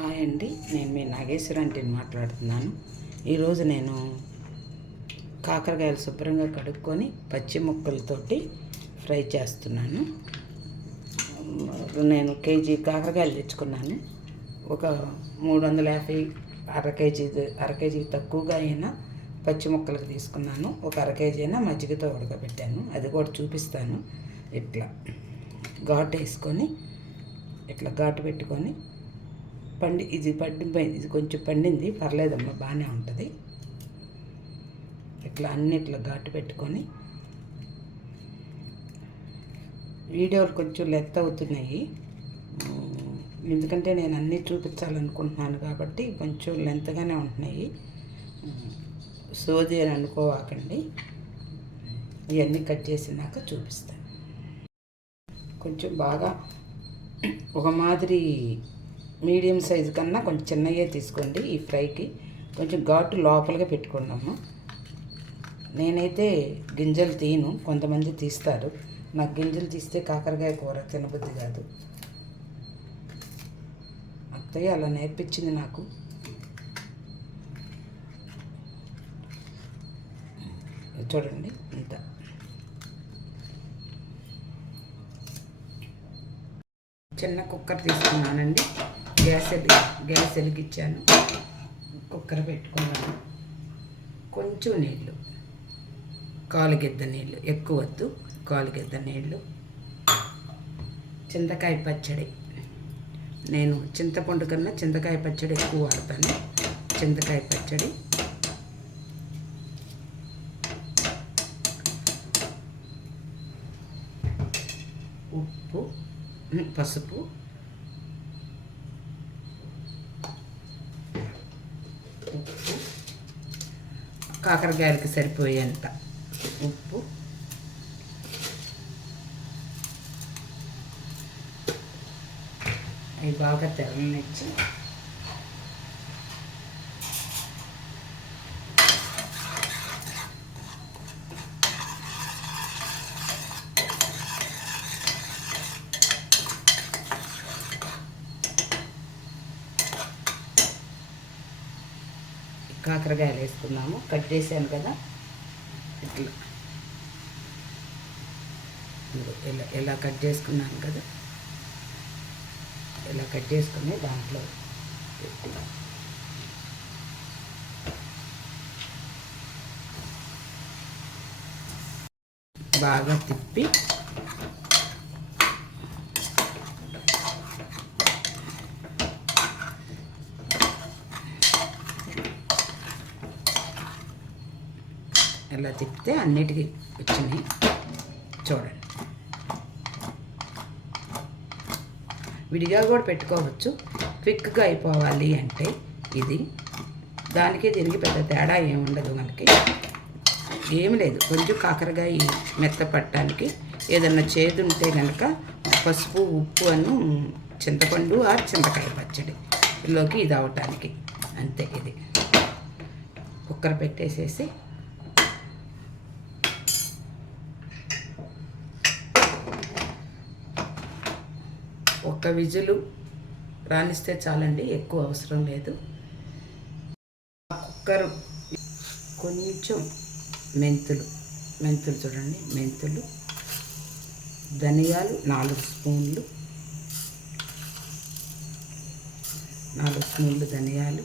Hi అండి నేను మీ నాగేశ్వరంటిని మాట్లాడుతున్నాను. ఈరోజు నేను కాకరకాయలు శుభ్రంగా కడుక్కొని పచ్చి ముక్కలతోటి ఫ్రై చేస్తున్నాను. నేను కేజీ కాకరకాయలు తెచ్చుకున్నాను. ఒక మూడు వందల యాభై అర కేజీ అర కేజీ తక్కువగా అయినా పచ్చి ముక్కలకు తీసుకున్నాను. ఒక అర కేజీ అయినా మజ్జిగతో ఉడకబెట్టాను. అది కూడా చూపిస్తాను. ఇట్లా ఘాటు వేసుకొని ఇట్లా ఘాటు పెట్టుకొని పండి ఇది పండి ఇది కొంచెం పండింది పర్లేదమ్మా బాగానే ఉంటుంది. ఇట్లా అన్ని ఇట్లా ఘాటు పెట్టుకొని వీడియోలు కొంచెం లెత్ అవుతున్నాయి. ఎందుకంటే నేను అన్నీ చూపించాలనుకుంటున్నాను కాబట్టి కొంచెం లెంత్గానే ఉంటున్నాయి. సోది అని అనుకోవాకండి. ఇవన్నీ కట్ చేసినాక చూపిస్తాను. కొంచెం బాగా ఒక మాదిరి మీడియం సైజు కన్నా కొంచెం చిన్నయే తీసుకోండి ఈ ఫ్రైకి. కొంచెం ఘాటు లోపలగా పెట్టుకున్నాము నేనైతే గింజలు తీను కొంతమంది తీస్తారు. నాకు గింజలు తీస్తే కాకరకాయ కూర తినబుద్ధి కాదు. అత్తయ్య అలా నేర్పించింది నాకు. చూడండి ఇంత. చిన్న కుక్కర్ తీసుకున్నానండి. Gas gas వెలిగించాను. కుక్కర్ పెట్టుకున్నాను. కొంచెం నీళ్ళు. కాలు గిద్ద నీళ్ళు. ఎక్కువ వద్దు. కాలు గిద్ద నీళ్ళు. చింతకాయ పచ్చడి. నేను చింతపండు కన్నా చింతకాయ పచ్చడి ఎక్కువ వాడతాను. చింతకాయ పచ్చడి. ఉప్పు పసుపు. కాకరకాయలకి సరిపోయేంత ఉప్పు. అవి బాగా తెల్లనిచ్చి కూరగాయలు వేసుకున్నాము. కట్ చేశాను కదా. ఇట్లా. ఎలా ఇలా ఇలా కట్ చేసుకున్నాను కదా. ఇలా కట్ చేసుకుని దాంట్లో పెట్టి. బాగా తిప్పి ఇలా తిప్పితే అన్నిటికీ వచ్చినాయి. చూడండి. విడిగా కూడా పెట్టుకోవచ్చు. క్విక్గా అయిపోవాలి అంటే ఇది. దానికి దీనికి పెద్ద తేడా ఏమి ఉండదు మనకి. ఏమి లేదు. కొంచెం కాకరకాయ మెత్త పట్టడానికి ఏదన్నా చేదు ఉంటే కనుక పసుపు ఉప్పు అను చింతపండు ఆ చింతకాయ పచ్చడి లోకి ఇది అవటానికి. అంతే ఇది. కుక్కర్ పెట్టేసేసి ఒక్క విజులు రాణిస్తే చాలండి ఎక్కువ అవసరం లేదు. ఆ కొంచెం మెంతులు మెంతులు చూడండి మెంతులు ధనియాలు నాలుగు స్పూన్లు నాలుగు స్పూన్లు ధనియాలు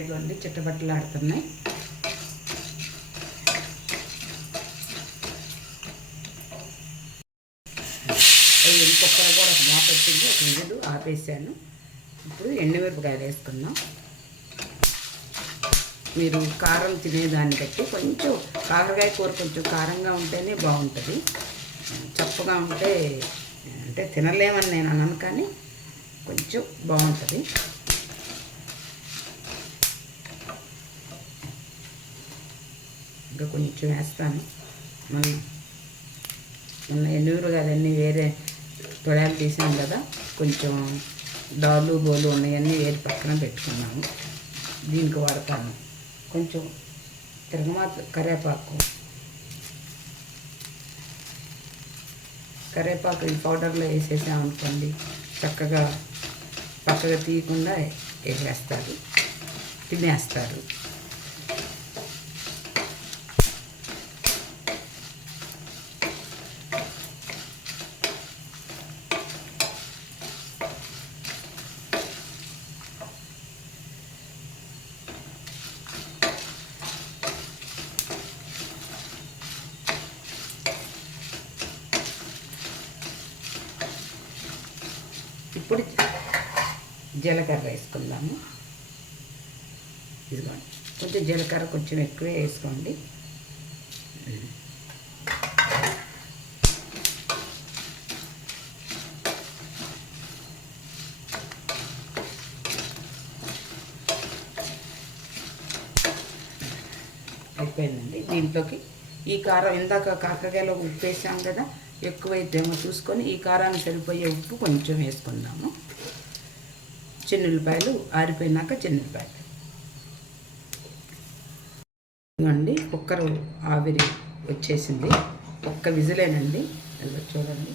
ఇదిగోండి చిట్టబట్టలు ఆడుతున్నాయి. ఇంకొకరు కూడా ఒక మాప వచ్చింది ఒక నిజుడు ఆపేసాను. ఇప్పుడు ఎండుమిరపకాయలు వేసుకుందాం. మీరు కారం తినేదాన్ని బట్టి కొంచెం కాకరకాయ కూర కొంచెం కారంగా ఉంటేనే బాగుంటుంది. చప్పగా ఉంటే అంటే తినలేమని నేను అన్నాను కానీ కొంచెం బాగుంటుంది. ఇంకా కొంచెం వేస్తాను మళ్ళీ మొన్న ఎన్నిమిరగాయలన్నీ వేరే తొడాలు తీసాం కదా కొంచెం డాలు బోలు ఉన్నాయన్నీ వేరే పక్కన పెట్టుకున్నాము. దీనికి వాడతాను. కొంచెం తిరగమాత కరేపాకు. కరేపాకు ఈ పౌడర్లో వేసేసామనుకోండి చక్కగా పక్కగా తీయకుండా వేసేస్తారు తినేస్తారు. ఇప్పుడు జీలకర్ర వేసుకుందాము. ఇదిగోండి కొంచెం జీలకర్ర కొంచెం ఎక్కువే వేసుకోండి. అయిపోయిందండి. దీంట్లోకి ఈ కారం ఇందాక కాకరకాయలో ఉప్పు వేసాం కదా ఎక్కువైతేమో చూసుకొని ఈ కారానికి సరిపోయే ఉప్పు కొంచెం వేసుకుందాము. చిన్నులపాయలు ఆరిపోయినాక చిన్నులపాయలు. ఇదిగోండి కుక్కర్ ఆవిరి వచ్చేసింది. ఒక్క విజిలేనండి. అది చూడండి.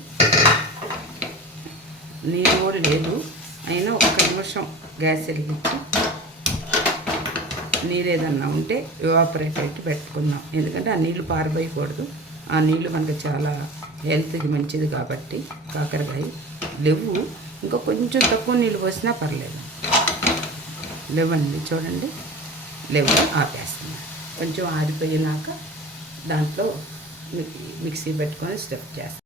నీరు కూడా లేదు. అయినా ఒక్క నిమిషం గ్యాస్ వెలిగించి నీరు ఏదన్నా ఉంటే ఎవాపరేట్ అయితే పెట్టుకుందాం. ఎందుకంటే ఆ నీళ్ళు పారిపోయకూడదు ఆ నీళ్ళు మనకు చాలా హెల్త్కి మంచిది కాబట్టి కాకరకాయ లెవ్వు ఇంకా కొంచెం తక్కువ నీళ్ళు పోసినా పర్లేదు. లెవండి చూడండి. లేవు ఆపేస్తుంది కొంచెం ఆరిపోయినాక దాంట్లో మిక్- మిక్సీ పెట్టుకొని స్టెప్ చేస్తాను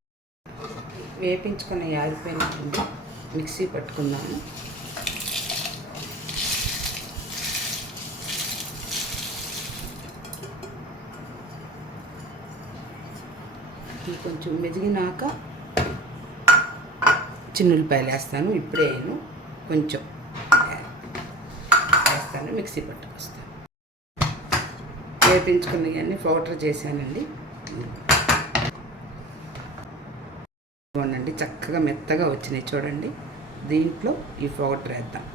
వేపించుకున్న ఆరిపోయినట్టు మిక్సీ పెట్టుకున్నాను. ఇది కొంచెం మెదిగినాక చిన్నులపాయలు వేస్తాను. ఇప్పుడే నేను కొంచెం వేస్తాను. మిక్సీ పట్టుకొస్తాను. వేపించుకున్నవన్నీ పౌడర్ చేశానండి. చూడండి చక్కగా మెత్తగా వచ్చినాయి చూడండి. దీంట్లో ఈ పౌడర్ వేద్దాం.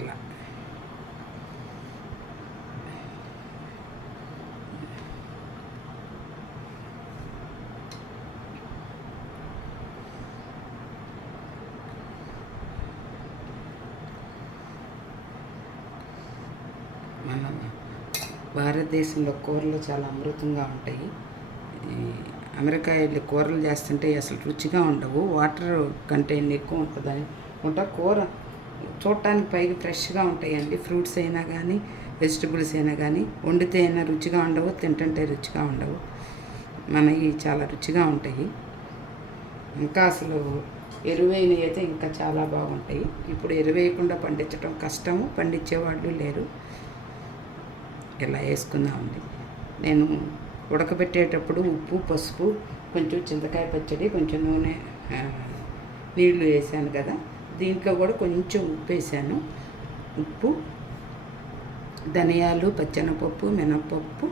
ఇలా. మన భారతదేశంలో కూరలు చాలా అమృతంగా ఉంటాయి. ఈ అమెరికా వెళ్ళి కూరలు చేస్తుంటే అసలు రుచిగా ఉండవు. వాటర్ కంటెంట్ ఎక్కువ ఉంటుందని ఉంటా. కూర చూడటానికి పైకి ఫ్రెష్గా ఉంటాయండి. ఫ్రూట్స్ అయినా కానీ వెజిటబుల్స్ అయినా కానీ వండితే అయినా రుచిగా ఉండవు తింటుంటే రుచిగా ఉండవు. మనవి చాలా రుచిగా ఉంటాయి. ఇంకా అసలు ఎరువైనవి అయితే ఇంకా చాలా బాగుంటాయి. ఇప్పుడు ఎరువేయకుండా పండించడం కష్టము. పండించే వాళ్ళు లేరు. ఇలా వేసుకుందామండి. నేను ఉడకబెట్టేటప్పుడు ఉప్పు పసుపు కొంచెం చింతకాయ పచ్చడి కొంచెం నూనె నీళ్ళు వేసాను కదా. దీంట్లో కూడా కొంచెం ఉప్పు వేసాను. ఉప్పు ధనియాలు పచ్చెనపప్పు మినపప్పు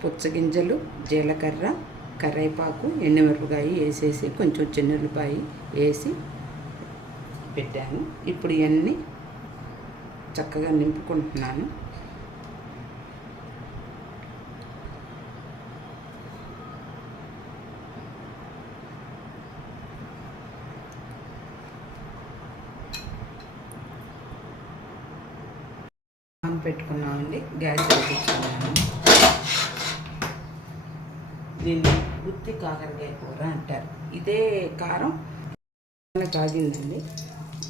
పుచ్చగింజలు జీలకర్ర కరివేపాకు ఎండుమిరపకాయ వేసేసి కొంచెం చెన్నులపాయ వేసి పెట్టాను. ఇప్పుడు ఇవన్నీ చక్కగా నింపుకుంటున్నాను. పెట్టుకున్నామండి. గ్యాస్ పెట్టించుకున్నాను దీన్ని గుత్తి కాకరకాయ కూర అంటారు. ఇదే కారం కాగిందండి.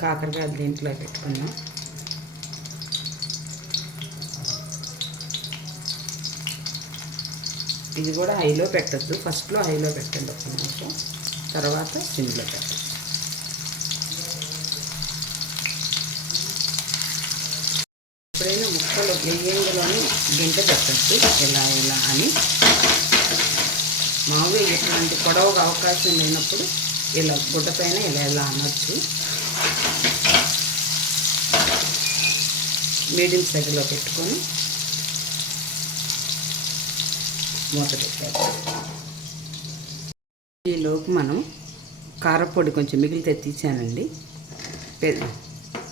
కాకరకాయ దీంట్లో పెట్టుకున్నాం. ఇది కూడా హైలో పెట్టద్దు. ఫస్ట్లో హైలో పెట్టండి ఒక నిమిషం. తర్వాత సిమ్లో పెట్టండి. అసలు ముక్కలు గింట పెట్టచ్చు. ఇలా ఇలా అని. మామూలుగా ఇట్లాంటి పొడవుగా అవకాశం లేనప్పుడు ఇలా గుడ్డ పైన ఇలా ఇలా అనొచ్చు. మీడియం సైజులో పెట్టుకొని మూత పెట్టాలి ఈలోపు మనం కారపొడి కొంచెం మిగిలితే తీసానండి. పెద్ద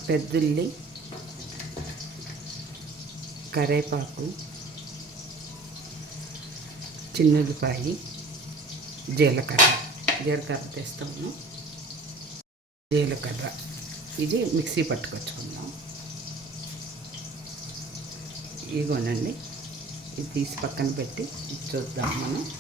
పెద్దుల్లి కరేపాకు చిన్నుల్లిపాయి జీలకర్ర. జీలకర్ర తెస్తాము. జీలకర్ర. ఇది మిక్సీ పట్టుకొచ్చుకుందాం. ఇదిగోనండి. ఇది తీసి పక్కన పెట్టి చూద్దాం మనం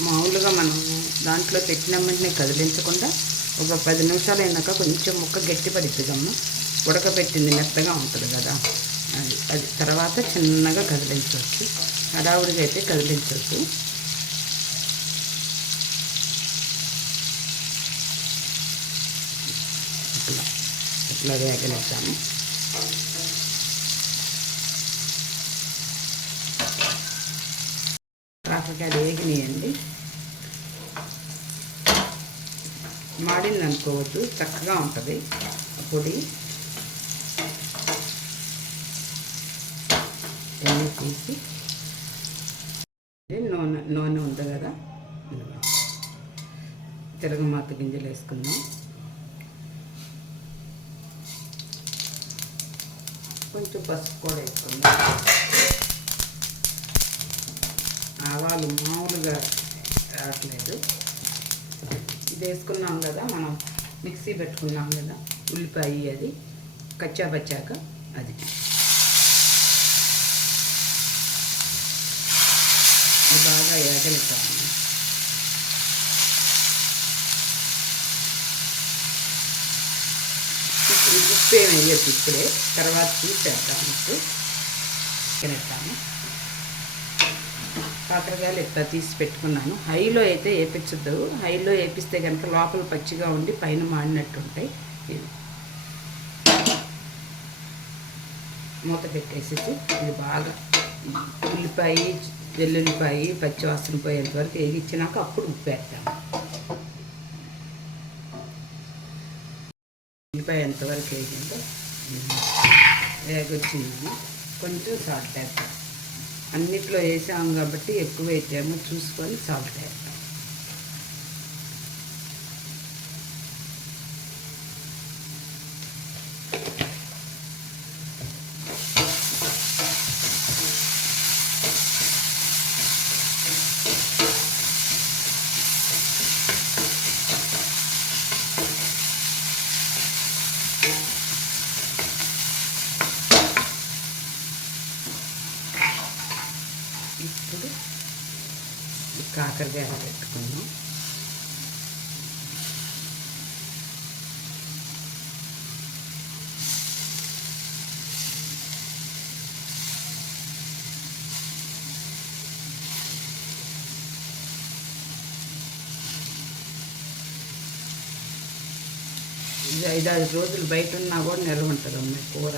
మామూలుగా మనం దాంట్లో పెట్టిన వెంటనే కదిలించకుండా ఒక పది నిమిషాలు అయినాక కొంచెం ముక్క గట్టి పడిద్దిగమ్మ ఉడకబెట్టింది మెత్తగా ఉంటుంది కదా. అది అది తర్వాత చిన్నగా కదిలించవచ్చు. హడావుడిగా అయితే కదిలించవచ్చు. ఇట్లా ఇట్లా వేగలేస్తాము ట్రాఫిక్ అది వేగినాయండి. మాడింది అనుకోవద్దు చక్కగా ఉంటుంది పొడి. ఎన్ని తీసి. నూనె నూనె ఉంది కదా? తిరగమాత గింజలు వేసుకుందాం. కొంచెం పసుపు కూడా వేసుకుందాం. ఆవాలు మామూలుగా రావట్లేదు. ఇది వేసుకున్నాం కదా మనం మిక్సీ పెట్టుకున్నాం కదా ఉల్లిపాయ అది కచ్చా బచ్చాక అది. బాగా ఏగలుగుతాము ఉప్పు ఏమి వేయచ్చు ఇప్పుడే తర్వాత తీసేద్దాం ఉప్పు తినేస్తాము కాకరకాయలు ఇట్లా తీసి పెట్టుకున్నాను. హైలో అయితే వేపించద్దు హైలో వేపిస్తే కనుక లోపల పచ్చిగా ఉండి పైన మాడినట్టు ఉంటాయి. ఇది మూత పెట్టేసేసి ఇది బాగా ఉల్లిపాయ వెల్లుల్లిపాయ పచ్చి వాసన పోయేంత వరకు వేగించినాక అప్పుడు ఉప్పు వేస్తాము ఉల్లిపాయ ఎంతవరకు వేగిందో వేగొచ్చింది కొంచెం సాల్ట్ వేస్తాము అన్నిట్లో వేసాము కాబట్టి ఎక్కువ వేసాము చూసుకొని సాల్ట్ వేయాలి ఇప్పుడు ఈ కాకరకాయ పెట్టుకున్నాం ఇది ఐదారు రోజులు బయట ఉన్నా కూడా నిల్వ ఉంటుంది అమ్మ కూర.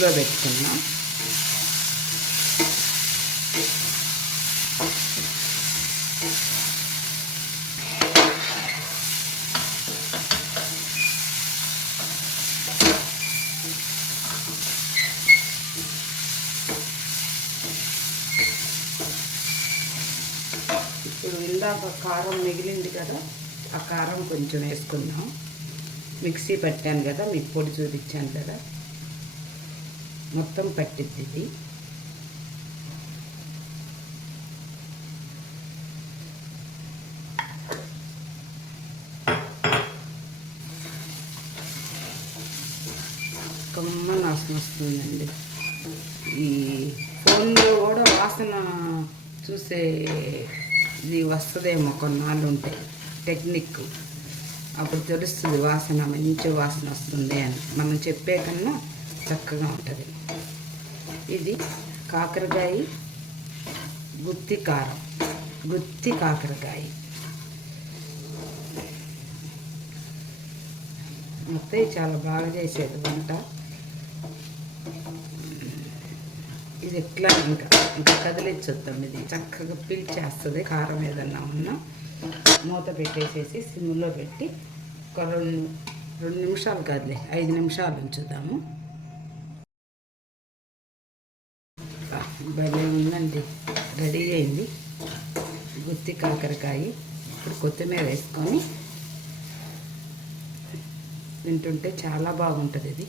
సిమ్లో పెట్టుకున్నాం. ఇప్పుడు ఇందాక కారం మిగిలింది కదా ఆ కారం కొంచెం వేసుకుందాం. మిక్సీ పెట్టాను కదా మీకు పొడి చూపించాను కదా. మొత్తం పట్టిద్ది. ఇది కమ్మ వాసన వస్తుందండి. ఈ ఫోన్లో కూడా వాసన చూసే ఇది వస్తుందేమో కొన్నాళ్ళు ఉంటాయి టెక్నిక్. అప్పుడు తెలుస్తుంది వాసన మంచి వాసన వస్తుంది అని. మనం చెప్పే కన్నా చక్కగా ఉంటుంది. ఇది కాకరకాయ గుత్తి కారం. గుత్తి కాకరకాయ. మొత్తం చాలా బాగా చేసేది వంట. ఇది ఎట్లా ఇంకా? ఇంకా కదిలించొద్దాం ఇది. చక్కగా పీల్చేస్తుంది. కారం ఏదన్నా ఉన్నా మూత పెట్టేసేసి సిమ్లో పెట్టి ఒక రెండు రెండు నిమిషాలు కాదులే. ఐదు నిమిషాలు ఉంచుదాము. భలే ఉందండి రెడీ అయింది. గుత్తి కాకరకాయ ఇప్పుడు కొత్తిమీర వేసుకొని తింటుంటే చాలా బాగుంటుంది ఇది.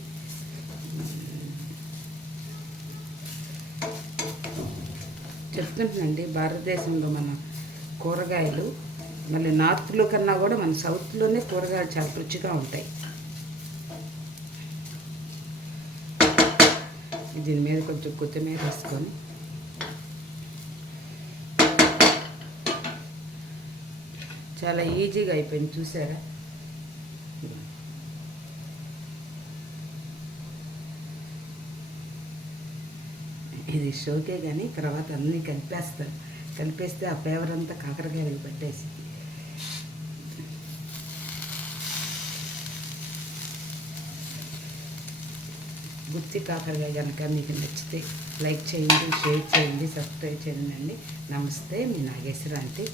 చెప్తుంటానండి భారతదేశంలో మన కూరగాయలు మళ్ళీ నార్త్లో కన్నా కూడా మన సౌత్లోనే కూరగాయలు చాలా రుచిగా ఉంటాయి. దీని మీద కొంచెం కొత్తిమీర వేసుకొని చాలా ఈజీగా అయిపోయింది చూసారా? ఇది షోకే కానీ తర్వాత అన్నీ కలిపేస్తారు. కలిపేస్తే ఆ ఫ్లేవర్ అంతా కాకరకాయలు పెట్టేసి. గుత్తి కాకరకాయ కనుక మీకు నచ్చితే లైక్ చేయండి షేర్ చేయండి సబ్స్క్రైబ్ చేయండి నమస్తే మీ నాగేశ్వర అంటే